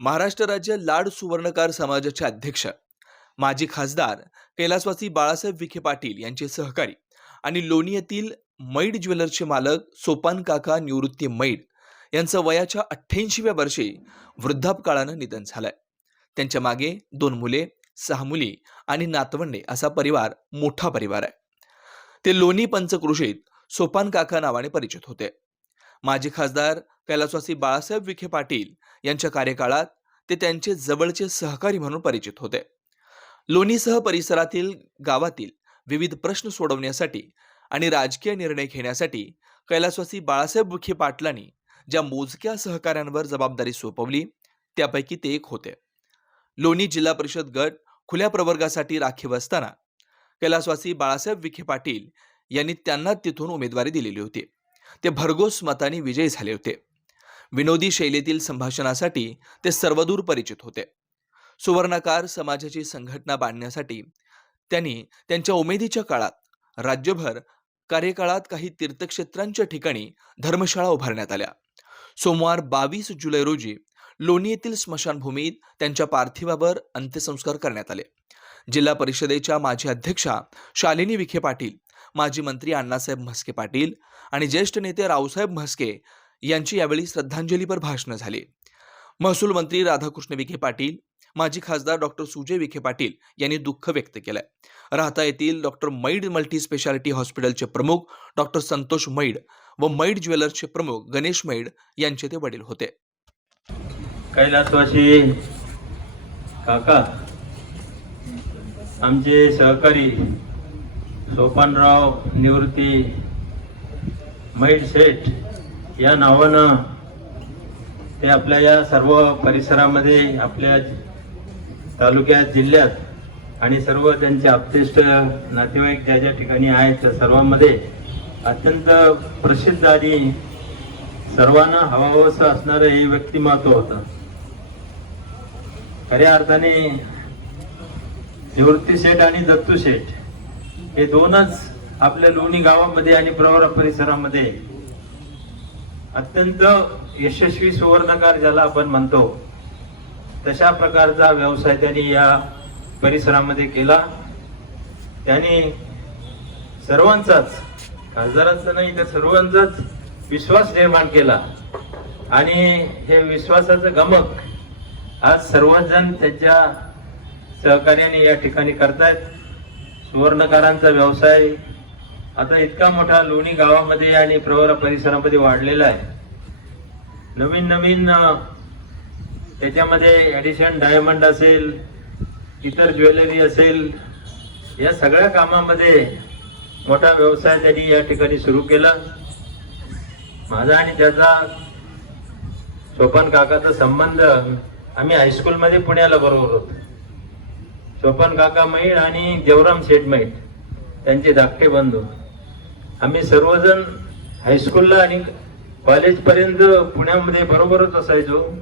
महाराष्ट्र राज्य लाड सुवर्णकार समाजाचे अध्यक्ष माजी खासदार कैलासवासी बाळासाहेब विखे पाटील यांचे सहकारी आणि लोणी येथील मैड ज्वेलर्सचे मालक सोपान काका निवृत्ती मैड यांचं वयाच्या अठ्ठ्याऐंशीव्या वर्षी वृद्धापकाळानं निधन झालंय. त्यांच्या मागे दोन मुले सहा मुली आणि नातवंडे असा परिवार मोठा परिवार आहे. ते लोणी पंचकृषीत सोपान काका नावाने परिचित होते. माजी खासदार कैलासवासी बाळासाहेब विखे पाटील यांच्या कार्यकाळात ते त्यांचे जवळचे सहकारी म्हणून परिचित होते. लोणीसह परिसरातील गावातील विविध प्रश्न सोडवण्यासाठी आणि राजकीय निर्णय घेण्यासाठी कैलासवासी बाळासाहेब विखे पाटलांनी ज्या मोजक्या सहकाऱ्यांवर जबाबदारी सोपवली त्यापैकी ते एक होते. लोणी जिल्हा परिषद गट खुल्या प्रवर्गासाठी राखीव असताना कैलासवासी बाळासाहेब विखे पाटील यांनी त्यांना तिथून उमेदवारी दिलेली होती. ते भरघोस मताने विजयी झाले होते. विनोदी शैलीतील संभाषणासाठी ते सर्वदूर परिचित होते. सुवर्णकार समाजाची संघटना बांधण्यासाठी त्यांनी त्यांच्या उमेदीच्या काळात राज्यभर कार्यकाळात काही तीर्थक्षेत्रांच्या ठिकाणी धर्मशाळा उभारण्यात आल्या. सोमवार बावीस जुलै रोजी लोणी येथील स्मशानभूमीत त्यांच्या पार्थिवावर अंत्यसंस्कार करण्यात आले. जिल्हा परिषदेच्या माजी अध्यक्षा शालिनी विखे पाटील माजी मंत्री अण्णासाहेब म्हस्के पाटील आणि ज्येष्ठ नेते रावसाहेब म्हस्के यांची यावेळी श्रद्धांजलीपर भाषणं झाली. महसूल मंत्री राधाकृष्ण विखे पाटील माजी खासदार डॉक्टर सुजय विखे पाटील यांनी दुःख व्यक्त केलंय. राहता येथील डॉक्टर मैड मल्टी स्पेशालिटी हॉस्पिटलचे प्रमुख डॉक्टर संतोष मैड व मैड ज्वेलर्सचे प्रमुख गणेश मैड यांचे ते वडील होते. कैलासवासी काका आमचे सहकारी सोपानराव निवृत्ती मैड शेठ या नावानं ते आपल्या या सर्व परिसरामध्ये आपल्या तालुक्यात जिल्ह्यात आणि सर्व त्यांचे आपतेष्ट नातेवाईक ज्या ज्या ठिकाणी आहेत त्या सर्वांमध्ये अत्यंत प्रसिद्ध आणि सर्वांना हवाहवस असणारं हे व्यक्तिमत्व होतं. खऱ्या अर्थाने निवृत्ती शेठ आणि दत्तू शेठ हे दोनच आपल्या लोणी गावामध्ये आणि प्रवरा परिसरामध्ये अत्यंत यशस्वी सुवर्णकार ज्याला आपण म्हणतो तशा प्रकारचा व्यवसाय त्यांनी या परिसरामध्ये केला. त्यांनी सर्वांचाच खासदारांचा नाही तर सर्वांचाच विश्वास निर्माण केला. आणि हे विश्वासाचं गमक आज सर्वजण त्यांच्या सहकार्याने या ठिकाणी करतायत. सुवर्णकारांचा व्यवसाय आता इतका मोठा लोणी गावामध्ये आणि प्रवरा परिसरामध्ये वाढलेला आहे. नवीन नवीन त्याच्यामध्ये ॲडिशन डायमंड असेल इतर ज्वेलरी असेल या सगळ्या कामामध्ये मोठा व्यवसाय त्यांनी या ठिकाणी सुरू केला. माझा आणि त्याचा सोपान काकाचा संबंध आम्ही हायस्कूलमध्ये पुण्याला बरोबर होतो. सोपान काका मैठ आणि देवराम शेठ मैठ त्यांचे धाकटे बंधू. आम्ही सर्वजण हायस्कूलला आणि कॉलेजपर्यंत पुण्यामध्ये बरोबरच असायचो.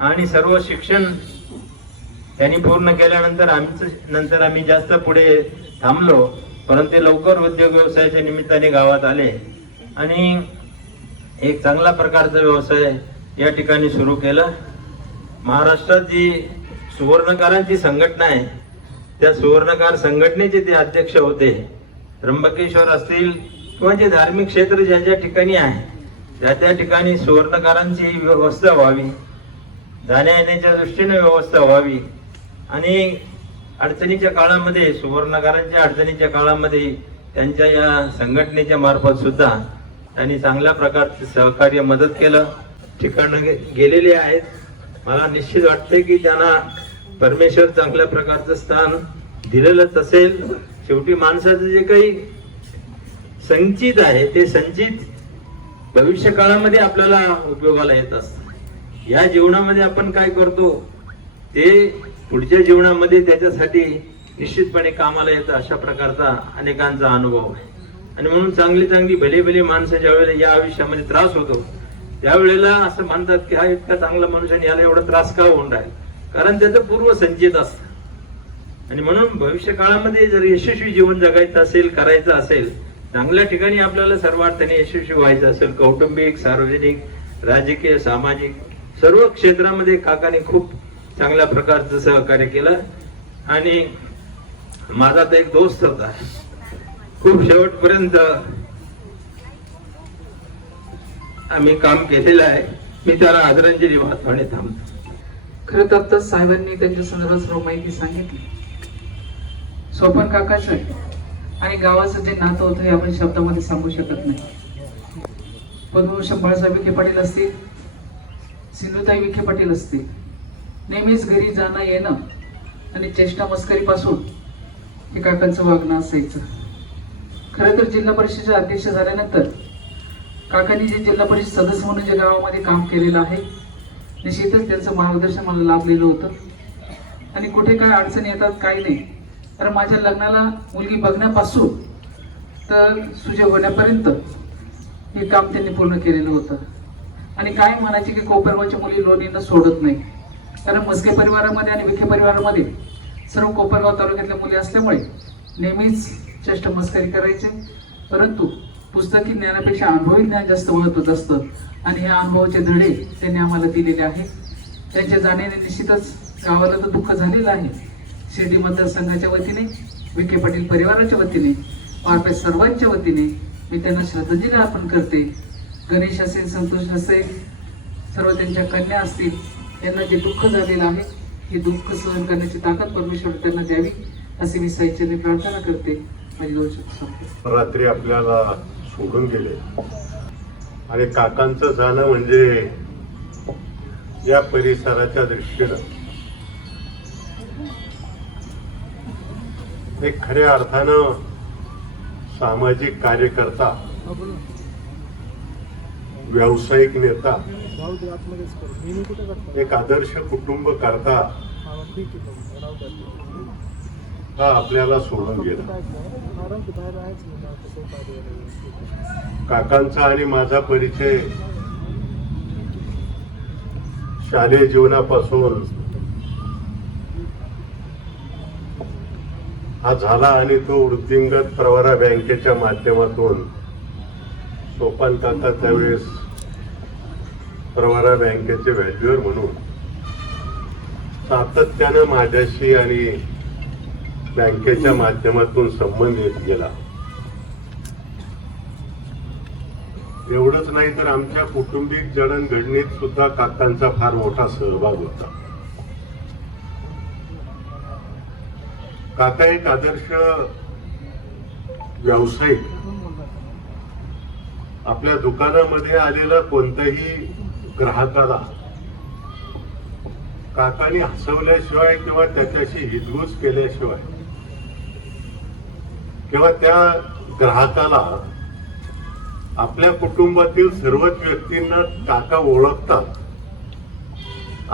आणि सर्व शिक्षण त्यांनी पूर्ण केल्यानंतर आमचं नंतर आम्ही जास्त पुढे थांबलो. परंतु लवकर उद्योग व्यवसायाच्या निमित्ताने गावात आले. आणि एक चांगला प्रकारचा व्यवसाय या ठिकाणी सुरू केला. महाराष्ट्रात जी सुवर्णकारांची संघटना आहे त्या सुवर्णकार संघटनेचे ते अध्यक्ष होते. त्र्यंबकेश्वर असतील किंवा जे धार्मिक क्षेत्र ज्या ज्या ठिकाणी आहे त्या त्या ठिकाणी सुवर्णकारांची व्यवस्था व्हावी जाण्या येण्याच्या दृष्टीने व्यवस्था व्हावी. आणि अडचणीच्या काळामध्ये सुवर्णकारांच्या अडचणीच्या काळामध्ये त्यांच्या या संघटनेच्या मार्फत सुद्धा त्यांनी चांगल्या प्रकारचे सहकार्य मदत केलं. ठिकाण गेलेले आहेत. मला निश्चित वाटते की त्यांना परमेश्वर चांगल्या प्रकारचं स्थान दिलेलंच असेल. शेवटी माणसाचं जे काही संचित आहे ते संचित भविष्य काळामध्ये आपल्याला उपयोगाला येत असतं. या जीवनामध्ये आपण काय करतो ते पुढच्या जीवनामध्ये त्याच्यासाठी निश्चितपणे कामाला येतं अशा प्रकारचा अनेकांचा अनुभव आहे. आणि म्हणून चांगली चांगली भले भले माणसं ज्या वेळेला या आयुष्यामध्ये त्रास होतो त्यावेळेला असं म्हणतात की हा इतका चांगला माणूस आणि याला एवढा त्रास का होऊन राहील? कारण त्याचं पूर्व संचित असतं. आणि म्हणून भविष्य काळामध्ये जर यशस्वी जीवन जगायचं असेल करायचं असेल चांगल्या ठिकाणी आपल्याला सर्वार्थाने यशस्वी व्हायचं असेल कौटुंबिक सार्वजनिक राजकीय सामाजिक सर्व क्षेत्रामध्ये काकाने खूप चांगल्या प्रकारचं सहकार्य केलं. आणि माझा तर एक दोस्त होता. खूप शेवटपर्यंत आम्ही काम केलेलं आहे. मी त्याला आदरांजली वाहतवाने थांबतो. खरं तर साहेबांनी त्यांच्या संदर्भात सर्व माहिती सांगितली. सोपन काकाचं आणि गावाचं जे नातं होतं हे आपण शब्दामध्ये सांगू शकत नाही. पद्मभूषण बाळासाहेब विखे पाटील असतील सिंधुताई विखे पाटील असतील नेहमीच घरी जाणं येणं आणि चेष्टा मस्करीपासून हे काकांचं वागणं असायचं. खरं तर जिल्हा परिषदेचे अध्यक्ष झाल्यानंतर काकांनी जे जिल्हा परिषद सदस्य म्हणून जे गावामध्ये काम केलेलं आहे निश्चितच त्यांचं मार्गदर्शन मला लाभलेलं होतं. आणि कुठे काय अडचणी येतात काही नाही. कारण माझ्या लग्नाला मुलगी बघण्यापासून तर सुजय होण्यापर्यंत हे काम त्यांनी पूर्ण केलेलं होतं. आणि काय म्हणायचे की कोपरगावच्या मुली लोणीनं सोडत नाही. कारण मस्के परिवारामध्ये आणि विखे परिवारामध्ये सर्व कोपरगाव तालुक्यातल्या मुली असल्यामुळे नेहमीच चेष्ट मस्करी करायचे. परंतु पुस्तकी ज्ञानापेक्षा अनुभवी ज्ञान जास्त महत्वाचं असतं. आणि ह्या अनुभवाचे धडे त्यांनी आम्हाला दिलेले आहेत. त्यांच्या जाण्याने निश्चितच गावाला तर दुःख झालेलं आहे. शिर्डी मतदारसंघाच्या वतीने विखे पाटील परिवाराच्या वतीने पारपे सर्वांच्या वतीने मी त्यांना श्रद्धांजली अर्पण करते. गणेश असेल संतोष असेल सर्व त्यांच्या कन्या असतील यांना जे दुःख झालेलं आहे हे दुःख सहन करण्याची ताकद परमेश्वर त्यांना द्यावी असे मी साहित्याने प्रार्थना करते. रात्री आपल्याला सोडून गेले. आणि काकांचं जाणं म्हणजे या परिसराच्या दृष्टीनं एक खऱ्या अर्थानं सामाजिक कार्यकर्ता व्यावसायिक नेता एक आदर्श कुटुंब करता हा आपल्याला सोडून गेला. काकांचा आणि माझा परिचय शालेय जीवनापासून हा झाला आणि तो वृद्धिंगत प्रवरा बँकेच्या माध्यमातून. सोपान काका त्यावेळेस प्रवरा बँकेचे व्हॅल्युअर म्हणून. सातत्यानं माझ्याशी आणि बँकेच्या माध्यमातून संबंध येत गेला. एवढंच नाही तर आमच्या कुटुंबिक जडणघडणीत सुद्धा काकांचा फार मोठा सहभाग होता. काका एक आदर्श व्यावसायिक. आपल्या दुकानामध्ये आलेला कोणत्याही ग्राहकाला काकाने हसवल्याशिवाय किंवा त्याच्याशी हितगुज केल्याशिवाय किंवा त्या ग्राहकाला आपल्या कुटुंबातील सर्वच व्यक्तींना काका ओळखतात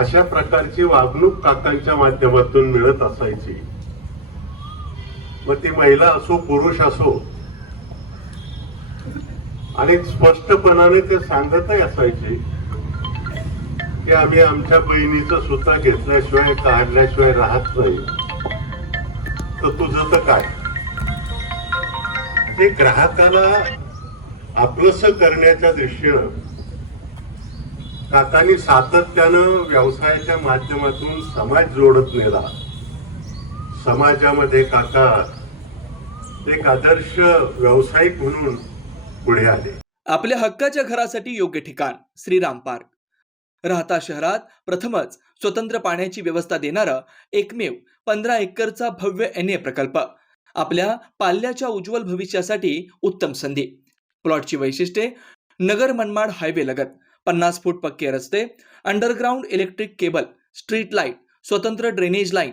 अशा प्रकारची वागणूक काकांच्या माध्यमातून मिळत असायची. मग ती महिला असो पुरुष असो आणि स्पष्टपणाने ते सांगतही असायचे की आम्ही आमच्या बहिणीचं सुद्धा घेतल्याशिवाय काढल्याशिवाय राहत नाही. तर तुझं तर काय? ते ग्राहकाला आपलंस करण्याच्या दृष्टीनं काकांनी सातत्यानं व्यवसायाच्या माध्यमातून समाज जोडत नेला. समाजामध्ये काका एक आदर्श व्यावसायिक म्हणून पुढे आले. आपल्या हक्काच्या घरासाठी योग्य ठिकाण श्रीराम पार्क. राहता शहरात प्रथमच स्वतंत्र पाण्याची व्यवस्था देणारा एकमेव पंधरा एकरचा भव्य एन ए प्रकल्प. आपल्या पाल्याच्या उज्ज्वल भविष्यासाठी उत्तम संधी. प्लॉटची वैशिष्ट्ये नगर मनमाड हायवे लगत पन्नास फूट पक्के रस्ते underground electric cable street light स्वतंत्र ड्रेनेज लाईन